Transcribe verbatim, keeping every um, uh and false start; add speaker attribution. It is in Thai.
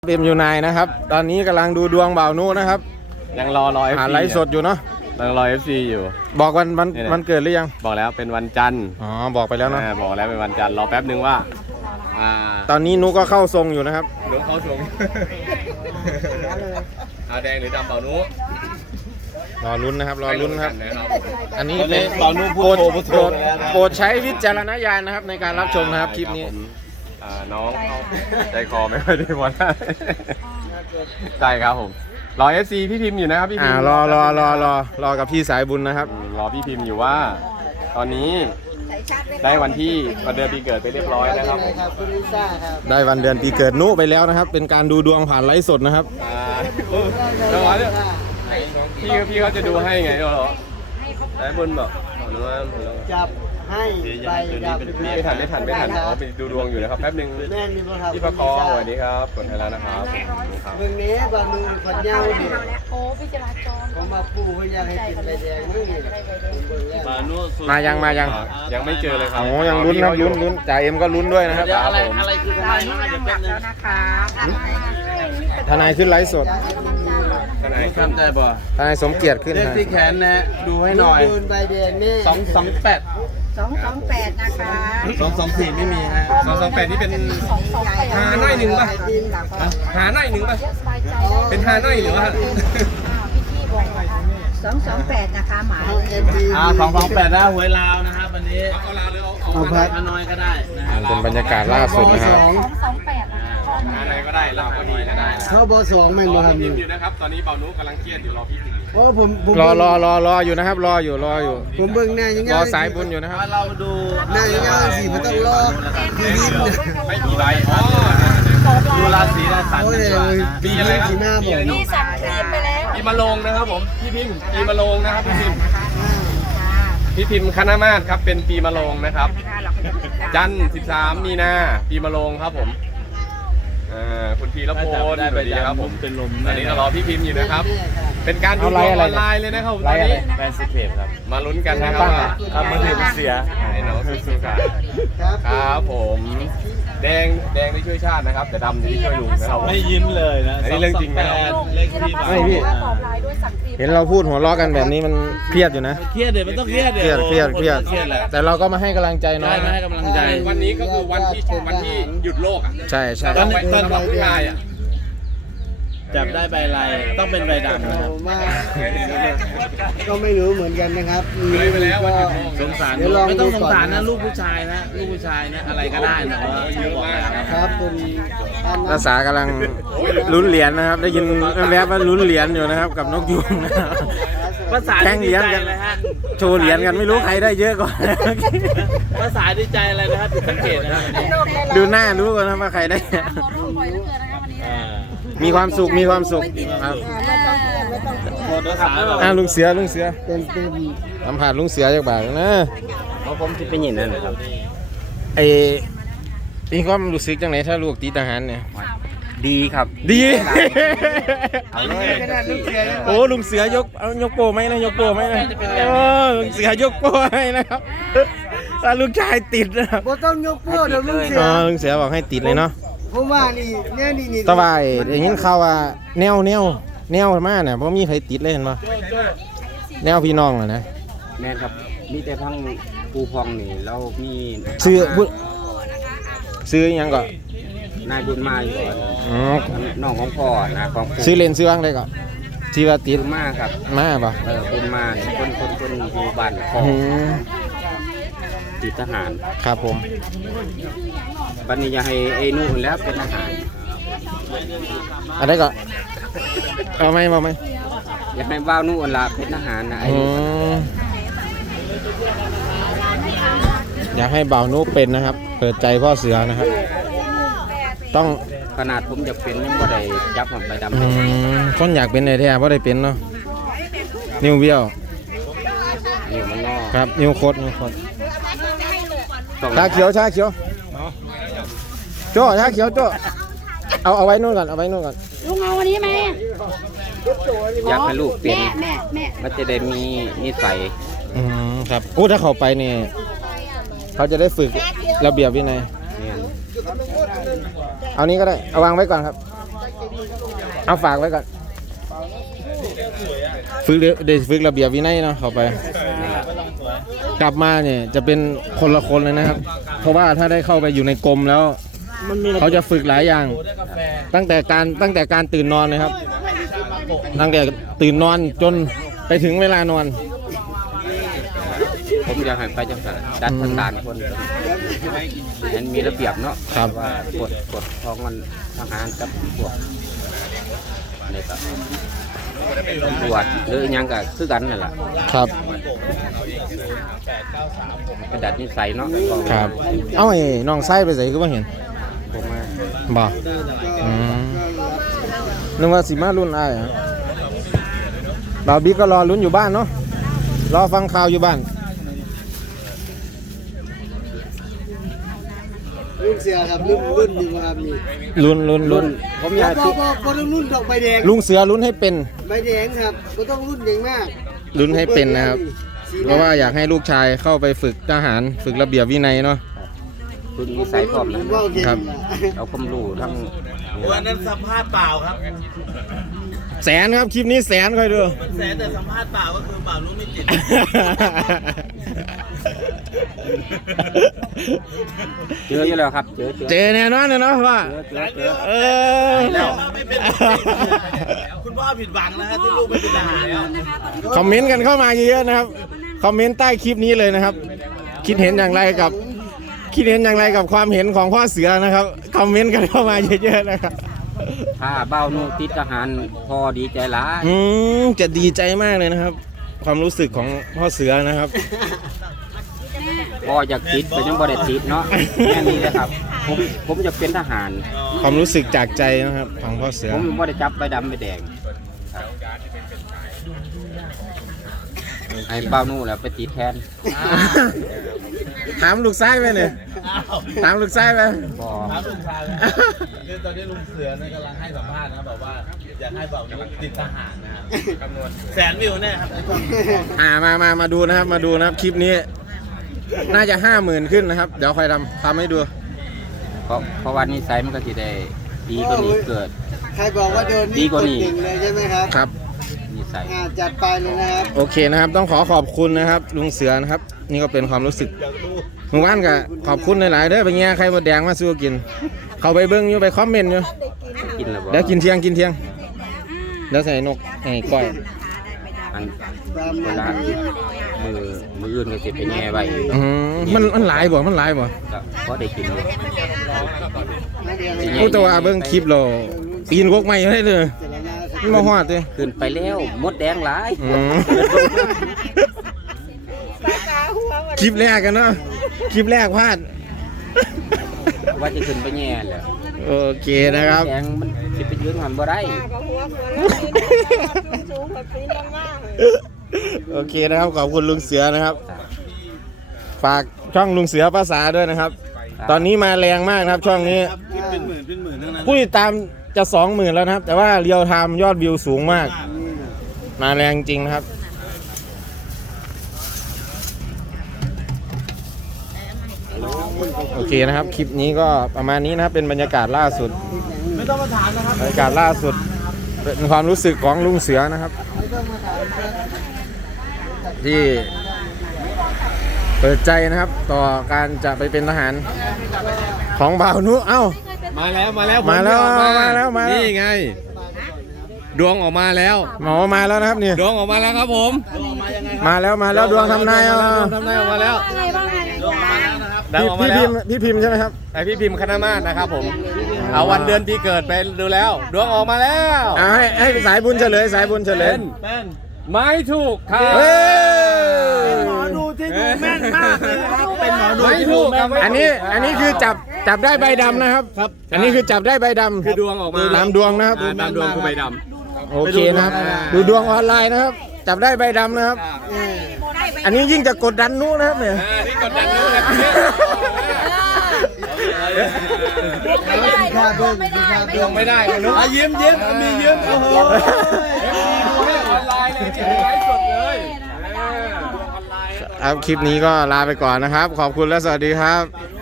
Speaker 1: เอ็มยูไนนะครับตอนนี้กำลังดูดวงบ่าวนุนะครับ
Speaker 2: ยังรอรอ เอฟ ซี
Speaker 1: หาไลฟ์สดอยู่เนาะ
Speaker 2: ยังรอ เอฟ ซี อยู่
Speaker 1: บอกวันวันวันเกิดหรือยัง
Speaker 2: บอกแล้วเป็นวันจันทร์
Speaker 1: อ๋อบอกไปแล้วเนาะ
Speaker 2: บอกแล้วเป็นวันจันทร์รอแป๊บนึงว่าอ่า
Speaker 1: ตอนนี้นุก็เข้าทรงอยู่นะครับ
Speaker 2: นุเข้าทรงเอาแดงหรือดำเป่านุ
Speaker 1: รอลุ้นนะครับรอลุ้นครับอันนี้
Speaker 2: เป็นเป่านุโปรดโปรด
Speaker 1: โปรดใช้วิจารณญาณนะครับในการรับชมนะครับคลิปนี้
Speaker 2: น้องใจคอไม่ค่อยดีวันใช่ครับผมรอ เอฟ ซี พี่พิมพ์อยู่นะครับพี่พิมพ์
Speaker 1: รอรอรอรอรอกับพี่สายบุญนะครับ
Speaker 2: รอพี่พิมพ์อยู่ว่าตอนนี้ได้วันที่วันเดือนปีเกิดไปเรียบร้อยนะครับ
Speaker 1: ได้วันเดือนปีเกิดนุไปแล้วนะครับเป็นการดูดวงผ่านไลฟ์สดนะครับ
Speaker 2: แล้ววันนี้พี่พี่เขาจะดูให้ไงเหรอสายบุญบอก
Speaker 3: จับให้ไปดับ
Speaker 2: ไม่ทันไม่ทันไม่ทันเขาไปดูดวงอยู่นะครับแป๊บนึงพี่ประคองสวัสดีครับกดให้แล้วนะครับ
Speaker 3: เมืองนี้บางมือฝันยาวดิ
Speaker 4: โอ้พิจารณา
Speaker 3: เขามาปูเขาอยากให้กินใบแดงมึง
Speaker 1: มายังมายัง
Speaker 2: ยังไม่เจอเลยครับ
Speaker 1: โอ้ยังลุ้นครับลุ้นลุ้นจ่าเอ็มก็ลุ้นด้วยนะครับ
Speaker 3: อะไรอะไรคือทนายนั่งหลับแล้ว
Speaker 4: นะคะ
Speaker 1: ทนายขึ้นไลฟ์สด
Speaker 2: ทนายทำใจบ่
Speaker 1: ทนายสมเกียรติขึ้น
Speaker 2: เลขที่แขนนะดูให้หน่อย
Speaker 3: ใบแดงนี่
Speaker 2: สองสองแปด
Speaker 4: สองสองแปดนะคะ
Speaker 2: สองสองสี่ไม่มีฮะสองสองแปดนี่เป็นหาหน่อยหนึ่งป่ะหาหน่อยหนึ่งป่ะเป็นหาหน่อยหรือว่า
Speaker 4: สองสองแปดนะคะหมาย
Speaker 3: อ่าสองสองแปดนะหวยลาวนะครับวันนี้
Speaker 2: เอาลาวหรือเอา
Speaker 3: เอาพัดมาน้อยก็ได้
Speaker 1: เป็นบรรยากาศล่าสุดนะครับ
Speaker 4: สองสองแปด
Speaker 2: หาไหนก็ได้ลาวก็ดีก็ได้
Speaker 3: เข้าเบอร์สองไม่มาทำ
Speaker 2: อยู่นะครับตอนนี้เป่านุกำลังเครียดอยู่รอพี่พิมพ์
Speaker 3: โอ้ผม
Speaker 1: รอรอรอรออยู่นะครับรออยู่รออยู่
Speaker 3: ผมเบิ่งหน้ายังไง
Speaker 1: รอสายบุญอยู่นะครับ
Speaker 3: เราดูหน้ายังไงสิมันต้องรอพี่พิมพ์
Speaker 2: ไม่มีใบอ๋อดูราศีราศีปีอะไรครับ
Speaker 4: ปีสังครีมไปแล้ว
Speaker 2: ปีมะโรงนะครับผมพี่พิมพ์ปีมะโรงนะครับพี่พิมพ์พี่พิมพ์คณะมาศครับเป็นปีมะโรงนะครับจันทร์สิบสามมีนาปีมะโรงครับผมคุณพีรพลได้ไปดีครับผมเป็นลมตอนนี้เรารอพี่พิมพ์อยู่นะครับเป็นการดูออนไลน์เลยนะครับตอนนี้
Speaker 1: แฟนซิเพจครับ
Speaker 2: มาลุ้นกันนะครับ
Speaker 1: ครับมือถือเสีย
Speaker 2: ไอ้น้องสู้ๆครับครับผมแดงแดงที่ช่วยชาตินะครับแต่ดำที่ช่วยลุงนะครับ
Speaker 1: ไม่ยิ้มเลยนะ
Speaker 2: อันนี้เรื่องจริงนะ
Speaker 1: ไม่พี่เห็นเราพูดหัวเราะกันแบบนี้มันเครียดอยู่นะ
Speaker 3: เครียดเดี๋ยวมันต้องเครียด
Speaker 1: เครียดเครียดเครียดแต่เราก็มาให้กำลังใจน้อง
Speaker 3: มาให้กำลังใจ
Speaker 2: วันนี้ก็คือวันที่วันที่หยุดโลกอ่ะ
Speaker 1: ใช่ใช่
Speaker 2: ตอนตอนวันผู้ชายอ่ะ
Speaker 3: จับได้ใบลายต้องเป็นใบดำนะครับก็ไม่รู้เหมือนกันนะครับ
Speaker 2: เลยไปแล้ววันหยุดโลก
Speaker 3: สงสารไม่ต้องสงสารนะลูกผู้ชายนะลูกผู้ชายนะอะไรก็ได้นะ
Speaker 2: เยอะมาก
Speaker 3: ครับคุณ
Speaker 1: ภาษากำลังลุ้นเหรียญนะครับได้ยินแวบว่าลุ้นเหรียญอยู่นะครับกับนกยุงนะครับ
Speaker 3: ภาษา
Speaker 1: แข่งเหรียญกันโชว์เหรียญกันไม่รู้ใครได้เยอะกว่า
Speaker 3: ภาษาดีใจอะไรนะครับสังเกตนะ
Speaker 1: ดูหน้ารู้กันนะว่าใครได้มีความสุขมีความสุขครับอ่าลุงเสือลุงเสือสัมผัสลุงเสือจากบาทนะ
Speaker 3: เพราะผมที่เป็นอย่างนั้นนะครับ
Speaker 1: ไอ้นี่ก็รู้สึกจังไหนถ้าลูกตีทหารเนี่ย
Speaker 3: ดีครับ
Speaker 1: ดีโอ้ลุงเสือยกเอายกโป้ไหมนะยกโป้ไหมนะโอ้ลุงเสือยกโป้ให้นะครับถ้าลูกชายติดนะครับ
Speaker 3: บ่ต้องยกโป้เดี๋ยวลุงเสือ
Speaker 1: อ๋อลุงเสือบอกให้ติดเลยเนาะ
Speaker 3: ผมว่านี่เนี่ยนี่นี่
Speaker 1: ตะไบอย่างนี้เขาว่าแนวแนวแนวมากเนี่ยเพราะมีใครติดเลยเห็นปะแนวพี่น้องเลยนะ
Speaker 3: แม่ครับมีแต่พังปูพองนี่เรามี
Speaker 1: ซื้อซื้อยังก่อน
Speaker 3: นายบุญมาอยู่ก่อนน้องของพ่อนะของ
Speaker 1: ซื้อเลนซื้อบ้างเลยก่อนที่ว่าติด
Speaker 3: มาครับ
Speaker 1: มาปะ
Speaker 3: เออบุญมาคนคนคนอยู่บ้านพ่อติดทหาร
Speaker 1: ครับผม
Speaker 3: บัดนี้จะให้ไอ้นู่นแล้วเป็นทหาร
Speaker 1: อะไรก็เอาไหมเอาไหม
Speaker 3: อยากให้บ้าวนู่นละเป็นทหารนะไอ้
Speaker 1: อยากให้บ่าวนุเป็นนะครับเปิดใจพ่อเสือนะครับต้อง
Speaker 3: ขนาดผมอยากเป็นยังบ่ได้จับผมไปด
Speaker 1: ำคนอยากเป็นในแท้บ่ได้เป็นเนาะนิวเบี้ยว
Speaker 3: นิวมันนอก
Speaker 1: ครับนิวโคตรนิวโคตรชาเขียวชาเขียวโจ้ชาเขียวโจ้เอาเอาไว้นู่นก่อนเอาไว้นู่นก่อน
Speaker 4: ลุงเอาวันนี้ไหม
Speaker 3: อยากให้ลูกเป็นมันจะได้มีนิสัย
Speaker 1: อืมครับโอ้ถ้าเขาไปนี่เขาจะได้ฝึกระเบียบวินัยเอานี้ก็ได้เอาวางไว้ก่อนครับเอาฝากไว้ก่อนฝึกเดี๋ยวฝึกระเบียบวินัยเนาะเข้าไป กลับมาเนี่ยจะเป็นคนละคนเลยนะครับ เพราะว่าถ้าได้เข้าไปอยู่ในกรมแล้วเขาจะฝึกหลายอย่าง ตั้งแต่การตั้งแต่การตื่นนอนนะครับ ตั้งแต่ตื่นนอนจนไปถึงเวลานอน
Speaker 5: ผมอยากให้ไปจังสันดัดทางการคนนั้นมีระเบียบเนาะ
Speaker 1: ครับ
Speaker 5: ว่ากฎกฎของมันทหารกับพวกนี่ก็ตำรวจหรือหยังก็คือกันนั่นแหละ
Speaker 1: ครับ
Speaker 5: กระดัดนิสัยเนาะ
Speaker 1: ครับ เอาไอ้น้องไส้ไปใส่ก็ไม่เห็น
Speaker 5: ผมมา
Speaker 1: บ่อืมนึกว่าสิมารุ่นอ้ายครับบ่าวบิ๊กก็รอลุ้นอยู่บ้านเนาะรอฟังข่าวอยู่บ้าน
Speaker 3: รุ่นเสือครับรุ่นรุ่นหนึ่งครับนี่
Speaker 1: ลุ้นลุ้นลุ้น
Speaker 5: ผมอยาก
Speaker 3: ก็ก็ก็ต้องรุ่นดอกใบแดง
Speaker 1: ลุงเสือลุ้นให้เป็น
Speaker 3: ใบแดงครับก็ต้องรุ่นแดงมาก
Speaker 1: ลุ้นให้เป็นนะครับ เพราะว่าอยากให้ลูกชายเข้าไปฝึกทหารฝึกระเบียบวินัยเนาะ
Speaker 5: คุณนิสัยพร้อมนะ
Speaker 3: ว่าเก่ง
Speaker 1: ครับ
Speaker 5: เอาความรู้ทั้ง
Speaker 3: วันนั้นสัมภาษณ์เปล่าครับ
Speaker 1: แสนครับคลิปนี้แสนค่อยดู
Speaker 3: แสนแต่สัมภาษณ์เปล่าก็คือเปล่ารู้ไม่จิต
Speaker 5: เจออยู่แล้วครับเจอเจอ
Speaker 1: เจแน่นอนเลยเนาะว่า
Speaker 5: เจอเจอ
Speaker 1: เออ
Speaker 3: ไม่เป็นคุณพ่อผิดหวังนะฮะที่ลูกไม่เป็นทหารแล้ว
Speaker 1: คอมเมนต์กันเข้ามาเยอะๆนะครับคอมเมนต์ใต้คลิปนี้เลยนะครับ คิดเห็นอย่างไรกับคิดเห็นอย่างไรกับความเห็นของพ่อเสือนะครับคอมเมนต์กันเข้ามาเยอะๆนะครับ
Speaker 5: ถ้าเบ้านูติดทหารพอดีใจหลาย
Speaker 1: อืมจะดีใจมากเลยนะครับ ความรู้สึกของพ่อเสือนะครับ
Speaker 5: พออยากติดแต่ยังบ่ได้ติดเนาะแค่นี้เลยครับผมผมจะเป็นทหาร
Speaker 1: ความรู้สึกจากใจนะครับของพ่อเสือ
Speaker 5: ผมยังบ่ได้จับใบดำใบแดงไอ้เบ้านูแหละไปติดแทน
Speaker 1: ถามลูกไส้ไปเนี่ยถามลูกไส้ไป
Speaker 5: บ่
Speaker 3: ครับลุงชายคือตอนนี้ลุงเสือเนี่ยกำลังให้สัมภาษณ์นะแบบว่าอยากให้แบบติดทหารนะครับแสนวิวแน่ครับ
Speaker 1: อ่ามามามาดูนะครับมาดูนะครับคลิปนี้ น่าจะห้าหมื่นขึ้นนะครับ เดี๋ยวใครทำทำให้ดู
Speaker 5: เพราะเพราะวันนี้ไซส์มันก็สิได้ดีกว่านี้เกิด
Speaker 3: ใครบอกว่าโดน
Speaker 5: ดีกว่านี้
Speaker 3: เก่งเลยใช่ไหมครับ
Speaker 1: ครับ
Speaker 5: นิสัย
Speaker 3: อ่าจัดไปเลยนะครับ
Speaker 1: โอเคนะครับ ต้องขอขอบคุณนะครับ ลุงเสือนะครับ นี่ก็เป็นความรู้สึกเมื่อวานก็ขอบคุณหลายๆเด้อไปเงี้ยใครมาแดงมาซื้อกิน เขาไปเบิ้งอยู่ไปคอมเมนต์อยู่
Speaker 5: กินแล้วบ่
Speaker 1: เดี๋ยวกินเที่ยงกินเที่ยงเดี๋ยวใส่นกไอ้ก้อย
Speaker 5: อัน
Speaker 3: ตาม
Speaker 5: เว
Speaker 3: นั้น
Speaker 5: ลามือมืออื่นก็สิไปแง่ไว้
Speaker 1: อืมมันมันหลายบ่มันหลายบ่
Speaker 5: ก็พอได้กินอยู่
Speaker 3: นักเรียน
Speaker 5: สิ
Speaker 3: เลย
Speaker 5: แง่
Speaker 1: โอ้แต่ว่าเบิ้งคลิปเราปีนกกใหม่ให้เลยมันมาฮอดเลย
Speaker 5: ขึ้นไปแล้วมดแดงหลาย
Speaker 1: อืมคลิปแรกกันเนาะคลิปแรกพลาด
Speaker 5: ว่าจะขึ้นไปแง่แหละ
Speaker 1: โอเคนะครับ
Speaker 5: แดงมันสิไปยืนหันบ่ได้
Speaker 1: โอเคนะครับขอบคุณลุงเสือนะครับ ฝากช่องลุงเสือภาษาด้วยนะครับ ตอนนี้มาแรงมากนะครับช่องนี้
Speaker 3: เป็นหมื่นเป็นหมื่นทั้งนั้น
Speaker 1: ผู้ติดตามจะสองหมื่นแล้วนะครับ แต่ว่าเรียวไทม์ยอดวิวสูงมาก มาแรงจริงนะครับ โอเคนะครับ คลิปนี้ก็ประมาณนี้นะครับเป็นบรรยากาศล่าสุด
Speaker 3: ไม่ต้องมาถามนะครับ
Speaker 1: บรรยากาศล่าสุดเป็นความรู้สึกของลุงเสือนะครับ
Speaker 3: ไม่ต้องมาถามครับ
Speaker 1: ที่เปิดใจนะครับ ต่อการจะไปเป็นทหารของบ่าวนุเอ้า
Speaker 2: มาแล้วมาแล้ว
Speaker 1: มาแล้ว
Speaker 2: ผล
Speaker 1: มาแล้วมาแล้ว
Speaker 2: นี่ไง ดวงออกมาแล้ว
Speaker 1: หมอมาแล้วนะครับนี่
Speaker 2: ดวงออกมาแล้วครับผม
Speaker 1: มาแล้วมาแล้วดวงทำนายเอา
Speaker 2: ดวงทำนายออกมาแล้ว
Speaker 4: อะไรบ้างไง
Speaker 2: ดาว
Speaker 1: พี่
Speaker 2: ออกมา
Speaker 1: พี่
Speaker 2: แล้
Speaker 1: พิ
Speaker 2: ว
Speaker 1: มพ์พี่พิมพ์ใช่ไหมครับ
Speaker 2: ไอพี่พิมพ์คณะมาศนะครับผม เอาวันเดือนปีเกิดไปดูแล้ว ดวงออกมาแล้ว
Speaker 1: อ่าให้ให้สายบุญเฉลยสายบุญเฉลย
Speaker 2: เป็นไม่ถูกครับ
Speaker 1: เฮ้ย
Speaker 3: หมอดูที่ดูแม่นมากเลยนะครับเป็นหมอดู
Speaker 2: ไม่
Speaker 3: ที่
Speaker 2: ถู
Speaker 3: ดู
Speaker 2: ก
Speaker 3: แม่
Speaker 2: ครับ
Speaker 3: นมาก
Speaker 1: อันนี้อันนี้คือจับจับได้ใบดำนะครับ
Speaker 3: ครับ
Speaker 1: อันนี้คือจับได้ใบดำ
Speaker 2: คือดวงออกมา
Speaker 1: ตามดวงนะครับ
Speaker 2: อ่าตามดวงคือใบด
Speaker 1: โอเคนะครับดูดวงออนไลน์นะครับ จับได้ใบดำนะครับ อันนี้ยิ่งจะกดดันนู้นะครับเนี่ย
Speaker 2: ำอ่านี่กดดันนู้นนะ
Speaker 4: ไม่ได้ดวงไม่ได้
Speaker 2: ดวงไม่ได้นู้น
Speaker 3: อ่ะยิ้มยิ้มมียิ้มโอ้โห
Speaker 2: ดูให้ออนไลน์เลยเนี่ยไลฟ์สดเลยอ่า
Speaker 1: ครับคลิปนี้ก็ลาไปก่อนนะครับ ขอบคุณและสวัสดีครับ
Speaker 3: โ